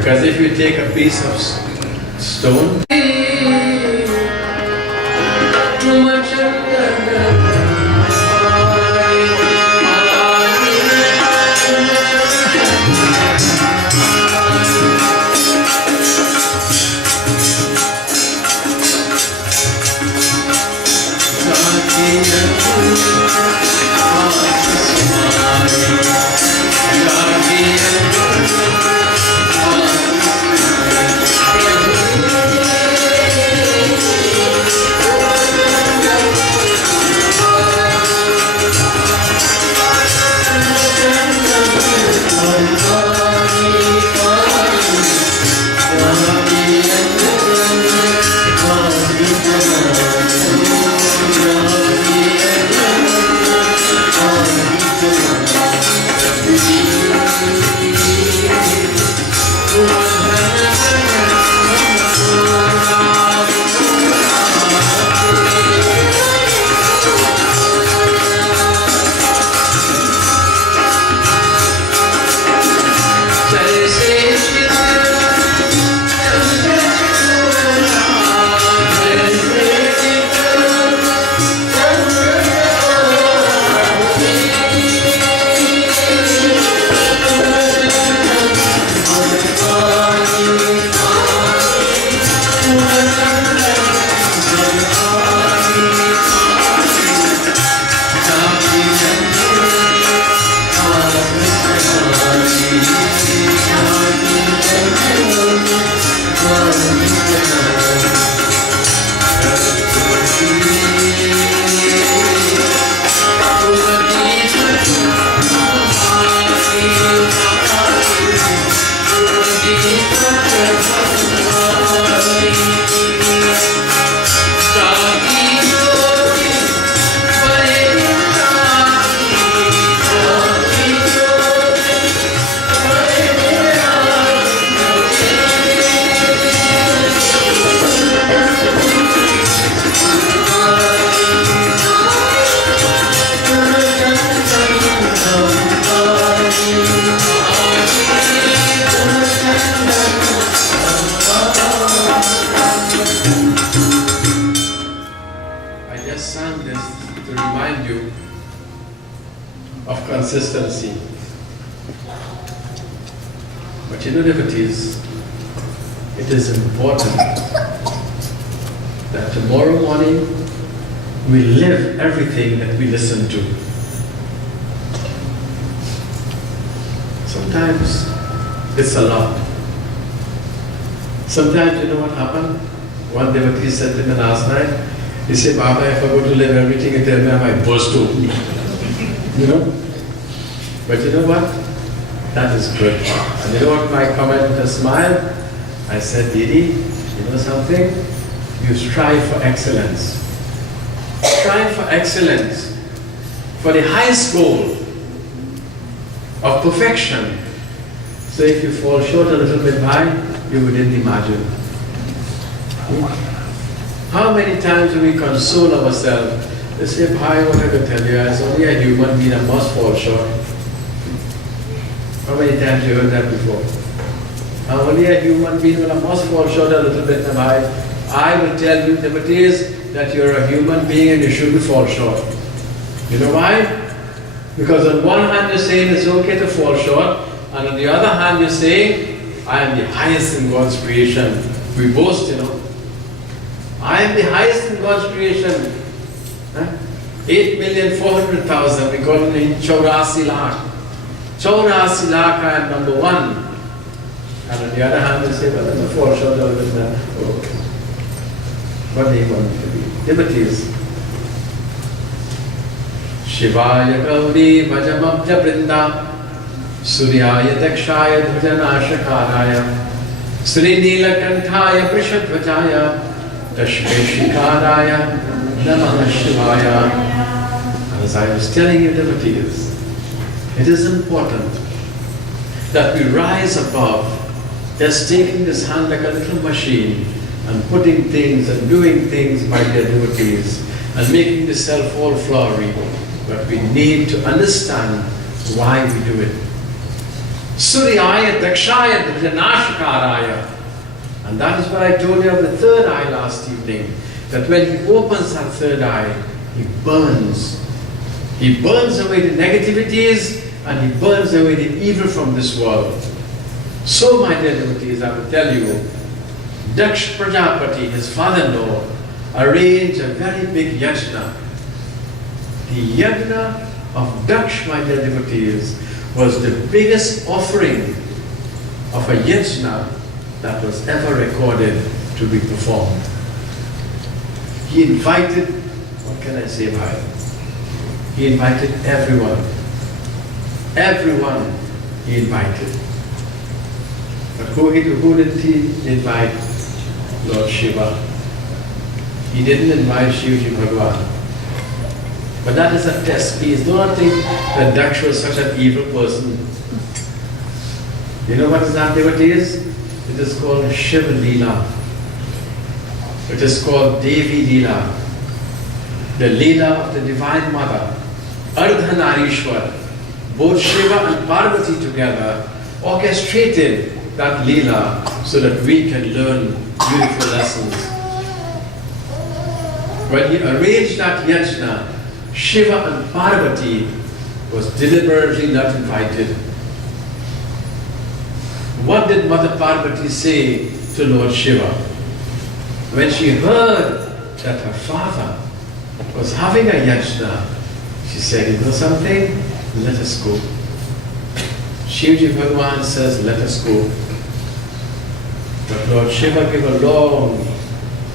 Because if you take a piece of stone, consistency. But you know, devotees, it is important that tomorrow morning we live everything that we listen to. Sometimes it's a lot. Sometimes, you know what happened? One devotee said to me last night, he said, Baba, if I go to live everything in there, I might burst open. You know? But you know what? That is good. And you know what my comment with a smile? I said, Didi, you know something? You strive for excellence. Strive for excellence. For the highest goal of perfection. So if you fall short a little bit high, you wouldn't imagine. How many times do we console ourselves? They say, Bhai, what I could tell you, as only a human being, I must fall short. How many times you heard that before? I'm only a human being, but I must fall short a little bit, Bhai. I will tell you, devotees, that you're a human being and you shouldn't fall short. You know why? Because on one hand you're saying it's okay to fall short, and on the other hand you're saying, I am the highest in God's creation. We boast, you know. I am the highest in God's creation. 8,400,000, we call it in 84 lakh. 84 lakh, I am number one. And on the other hand, they say, well, I'm a fall short of that. Oh. What do you want to be? Devotees. Shivaya Gauri Vajamabja Vrinda Suryaya Dakshaya Dhajanashakaraya Sri Nilakantaya Prishadvajaya Dashveshikaraya Namah Shivaya. As I was telling you, devotees, it is important that we rise above just taking this hand like a little machine and putting things and doing things, my dear devotees, and making the self all flowery. But we need to understand why we do it. Suryaya Dakshaya Dhanashkaraya. And that is what I told you of the third eye last evening. That when he opens that third eye, he burns. He burns away the negativities and he burns away the evil from this world. So, my dear devotees, I will tell you, Daksh Prajapati, his father-in-law, arranged a very big yajna. The yajna of Daksh, my dear devotees, was the biggest offering of a yajna that was ever recorded to be performed. He invited, what can I say about it? He invited everyone. Everyone he invited. But who did he invite? Lord Shiva. He didn't invite Shivji Bhagwan. But that is a test. Please do not think that Daksh was such an evil person. You know what that devotee is? It is called Shiva Leela. It is called Devi Leela. The Leela of the Divine Mother. Ardhanarishwar. Both Shiva and Parvati together orchestrated that Leela so that we can learn beautiful lessons. When he arranged that yajna, Shiva and Parvati was deliberately not invited. What did Mother Parvati say to Lord Shiva? When she heard that her father was having a yajna, she said, you know something? Let us go. Shivji Bhagwan says, let us go. But Lord Shiva gave a long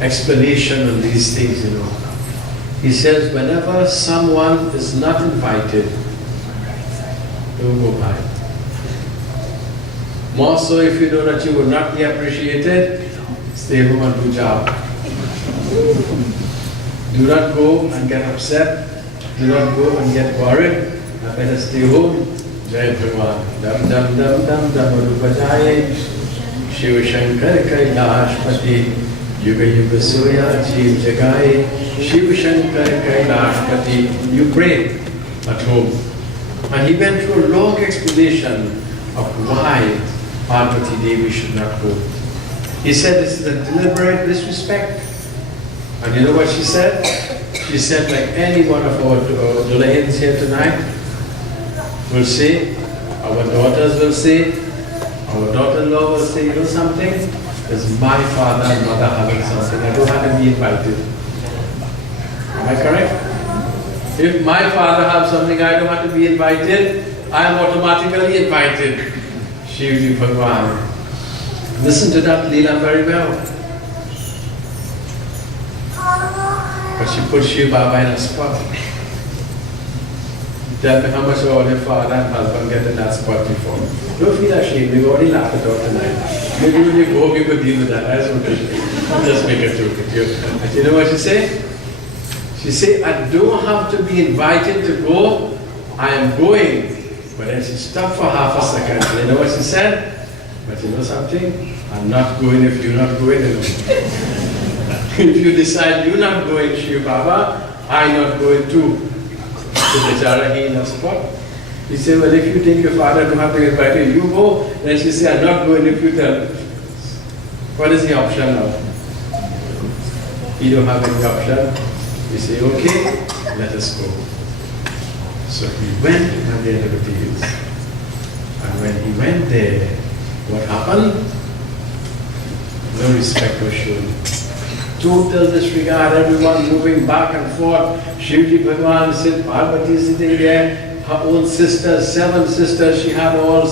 explanation on these things, you know. He says, whenever someone is not invited, don't go by. More so if you know that you will not be appreciated, stay home and do job. Do not go and get upset. Do not go and get worried. I better stay home. Jai Bhagwan. Dam dam dam dam dam arupajaye. Shiv Shankar Kailashpati. Yuga Yuga Surya Jeev Jagaye. Shiv Shankar Kailashpati. You pray at home. And he went through a long explanation of why Parvati Devi should not go. He said this is a deliberate disrespect. And you know what she said? She said, like any one of our Dulahins here tonight will say, our daughters will say, our daughter-in-law will say, you know something? It's my father and mother having something. I don't have to be invited. Am I correct? If my father has something I don't have to be invited, I am automatically invited. Shivji Bhagwan. Listen to that Leela very well. But she put Shiv Baba in a spot. Tell me how much all your father and husband get in that spot before. Don't feel ashamed, we've already laughed it out tonight. Maybe when you go, we could deal with that. That's okay. I'll just make a joke with you. And you know what she said? She said, I don't have to be invited to go, I am going. But then she stopped for half a second. You know what she said? But you know something? I'm not going if you're not going alone. If you decide you're not going, Shiv Baba, I'm not going too. So the Jarahi in a spot. He said, well, if you think your father don't have to invite you, you go. Then she said, I'm not going if you tell. What is the option now? You don't have any option. You say, okay, let us go. So he went and there to the fields. And when he went there, what happened? No respect was shown. Total disregard, everyone moving back and forth. Shivji Bhagwan said, Parvati sitting there, her own sisters, 7 sisters, she had all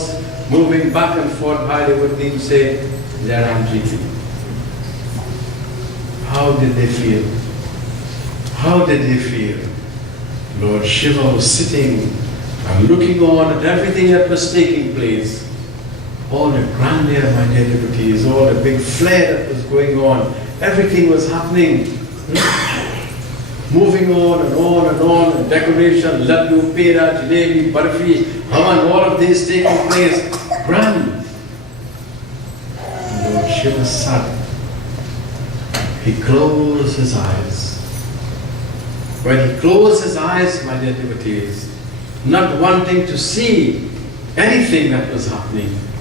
moving back and forth. Bhai would even say, Jaramji. How did they feel? How did they feel? Lord Shiva was sitting and looking on at everything that was taking place. All the grandeur, my dear devotees, all the big flair that was going on. Everything was happening. Moving on and on and on. And decoration, laddu, pera, jalebi, barfi, havan, all of these taking place. Grand. Lord Shiva sat. He closed his eyes. When he closed his eyes, my dear devotees, not wanting to see anything that was happening.